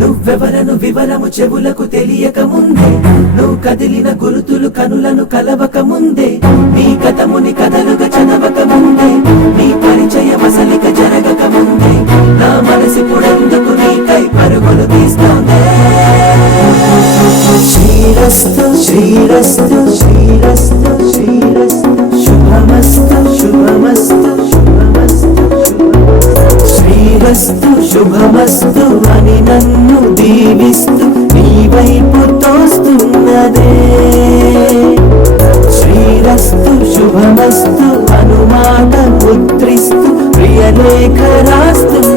నువ్వెవరను వివరము చెవులకు తెలియక ముందే నువ్వు కదిలిన గురుతులు కనులను కలవక ముందే నీ కథముని కథలుగా చదవక ముందే నీ పరిచయ అసలిక జరగక ముందే నా మనసు పుడందుకు నీకై పరుగులు తీస్తోందే? శ్రీరస్తు శ్రీరస్తు శ్రీరస్తు శ్రీరస్తు శుభమస్తు అని నన్ను దీవిస్తూ నీ వైపు తోస్తున్నదే. శ్రీరస్తు శుభమస్తు అనుమాట ముద్రిస్తూ ప్రియలేఖ రాస్తున్న